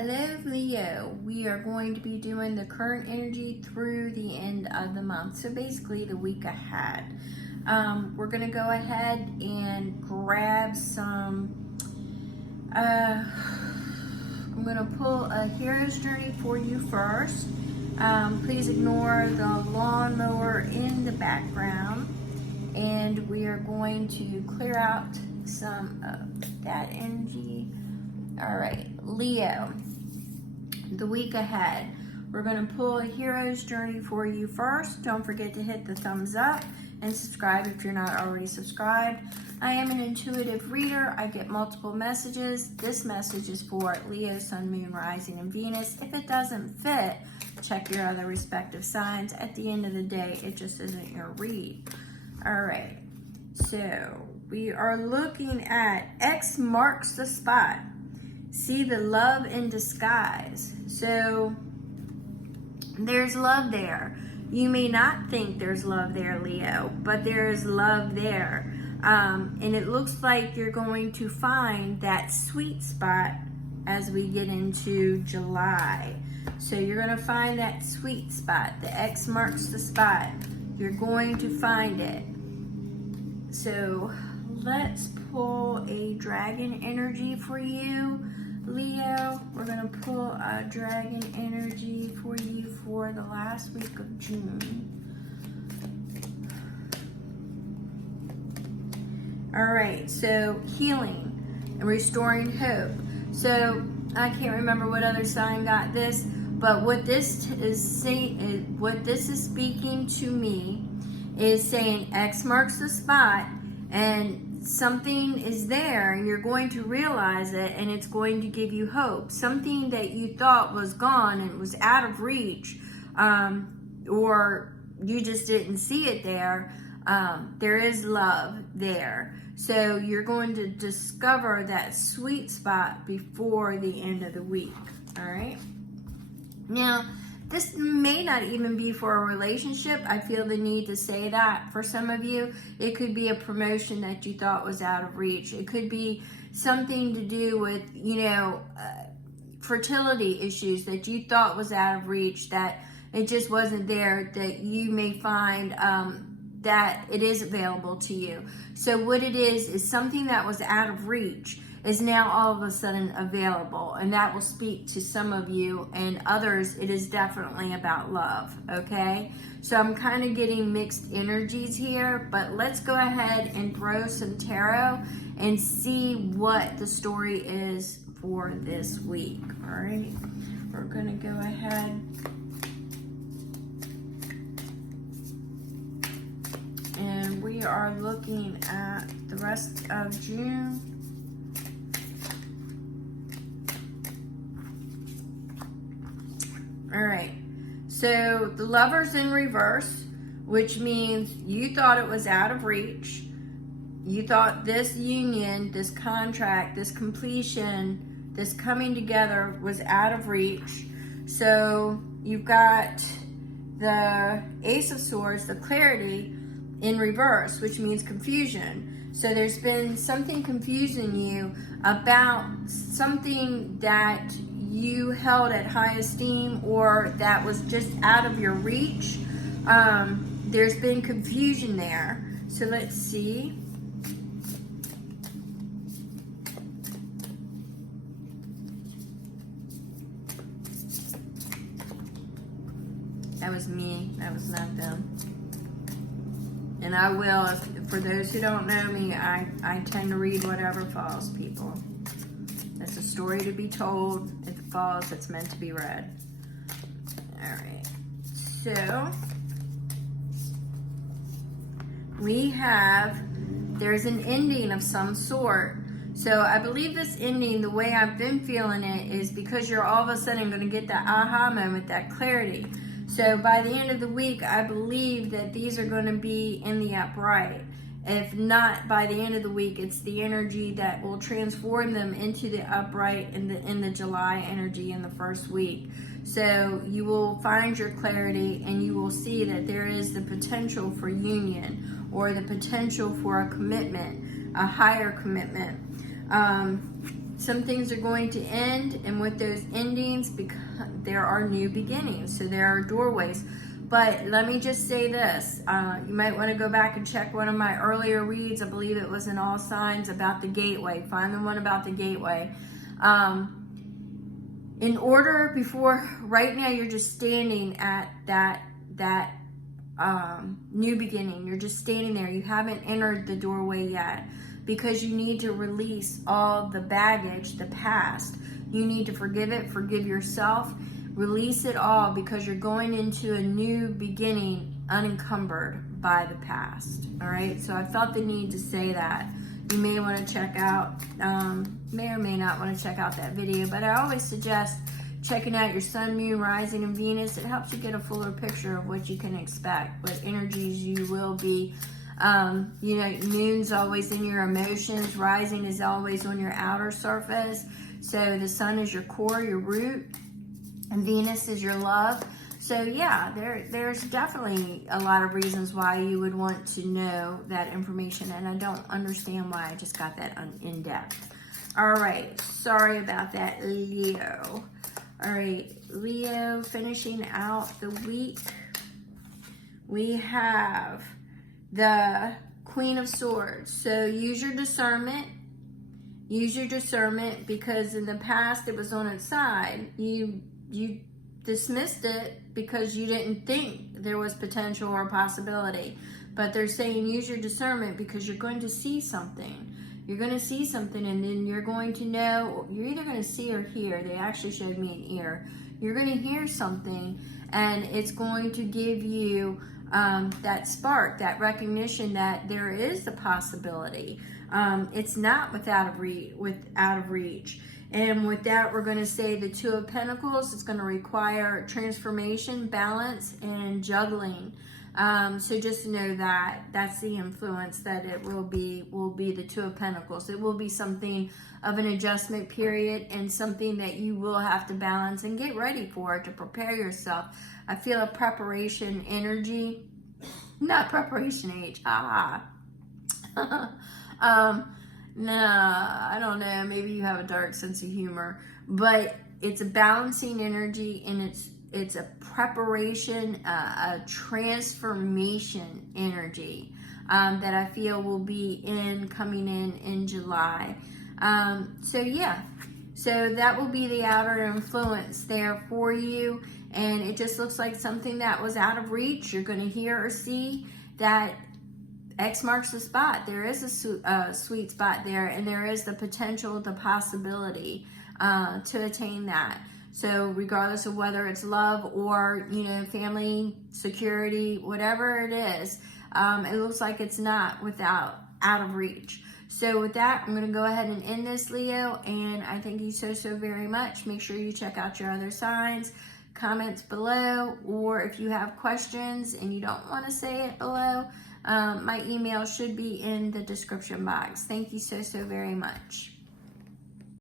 Hello Leo, we are going to be doing the current energy through the end of the month, so basically the week ahead. We're going to go ahead and grab some, I'm going to pull a hero's journey for you first. Please ignore the lawnmower in the background, and we are going to clear out some of that energy. All right, Leo, the week ahead, we're going to pull a hero's journey for you first. Don't forget to hit the thumbs up and subscribe if you're not already subscribed. I am an intuitive reader. I get multiple messages. This message is for Leo, Sun, Moon, Rising, and Venus. If it doesn't fit, check your other respective signs. At the end of the day, it just isn't your read. All right, so we are looking at X marks the spot. See the love in disguise. So there's love there. You may not think there's love there, Leo, but there is love there. And it looks like you're going to find that sweet spot as we get into July. So you're going to find that sweet spot. The X marks the spot. You're going to find it. So let's pull a dragon energy for you, Leo. We're going to pull a dragon energy for you for the last week of June. All right, so healing and restoring hope. So I can't remember what other sign got this, but what this is saying, what this is speaking to me is saying X marks the spot, and something is there and you're going to realize it, and it's going to give you hope. Something that you thought was gone and was out of reach, or you just didn't see it there. There is love there. So you're going to discover that sweet spot before the end of the week. All right. Now, this may not even be for a relationship. I feel the need to say that for some of you. It could be a promotion that you thought was out of reach. It could be something to do with, fertility issues that you thought was out of reach, that it just wasn't there, that you may find that it is available to you. So what it is something that was out of reach is now all of a sudden available, and that will speak to some of you, and others it is definitely about love. Okay, so I'm kind of getting mixed energies here, but let's go ahead and throw some tarot and see what the story is for this week. All right, we're gonna go ahead and we are looking at the rest of June. All right, so the Lover's in reverse, which means you thought it was out of reach. You thought this union, this contract, this completion, this coming together was out of reach. So you've got the Ace of Swords, the clarity, in reverse, which means confusion. So there's been something confusing you about something that you held at high esteem, or that was just out of your reach. There's been confusion there. So let's see. That was me. That was not them. And I will, for those who don't know me, I tend to read whatever falls, people. It's a story to be told. If it falls, it's meant to be read. All right. So we have, there's an ending of some sort. So I believe this ending, the way I've been feeling it, is because you're all of a sudden going to get that aha moment, that clarity. So by the end of the week, I believe that these are going to be in the upright. If not by the end of the week, it's the energy that will transform them into the upright in the July energy in the first week. So you will find your clarity, and you will see that there is the potential for union, or the potential for a commitment, a higher commitment. Some things are going to end, and with those endings, there are new beginnings. So there are doorways. But let me just say this. You might want to go back and check one of my earlier reads. I believe it was in All Signs about the gateway. Find the one about the gateway. In order, right now you're just standing at that new beginning. You're just standing there. You haven't entered the doorway yet, because you need to release all the baggage, the past. You need to forgive it, forgive yourself, release it all, because you're going into a new beginning unencumbered by the past. All right, so I felt the need to say that. You may want to check out, may or may not want to check out that video, but I always suggest checking out your sun, moon, rising, and Venus. It helps you get a fuller picture of what you can expect, what energies you will be. You know, moon's always in your emotions, rising is always on your outer surface. So the sun is your core, your root, and Venus is your love. So yeah, there's definitely a lot of reasons why you would want to know that information, and I don't understand why I just got that in depth. All right, sorry about that, Leo. All right, Leo, finishing out the week, we have the Queen of Swords. So use your discernment. Use your discernment, because in the past it was on its side. You dismissed it because you didn't think there was potential or possibility. But they're saying use your discernment, because you're going to see something. You're going to see something, and then you're going to know. You're either going to see or hear. They actually showed me an ear. You're going to hear something, and it's going to give you that spark, that recognition that there is a possibility. It's not without of reach. And with that, we're going to say the Two of Pentacles. It's going to require transformation, balance, and juggling. So just know that that's the influence that it will be the Two of Pentacles. It will be something of an adjustment period, and something that you will have to balance and get ready for, to prepare yourself. I feel a preparation energy, not preparation H. No, I don't know. Maybe you have a dark sense of humor, but it's a balancing energy, and it's a preparation, a transformation energy that I feel will be coming in July. So yeah, so that will be the outer influence there for you, and it just looks like something that was out of reach. You're going to hear or see that X marks the spot. There is a sweet spot there, and there is the potential, the possibility to attain that. So regardless of whether it's love or, you know, family, security, whatever it is, it looks like it's not out of reach. So with that, I'm going to go ahead and end this, Leo, and I thank you so very much. Make sure you check out your other signs, comments below, or if you have questions and you don't want to say it below, my email should be in the description box. Thank you so very much.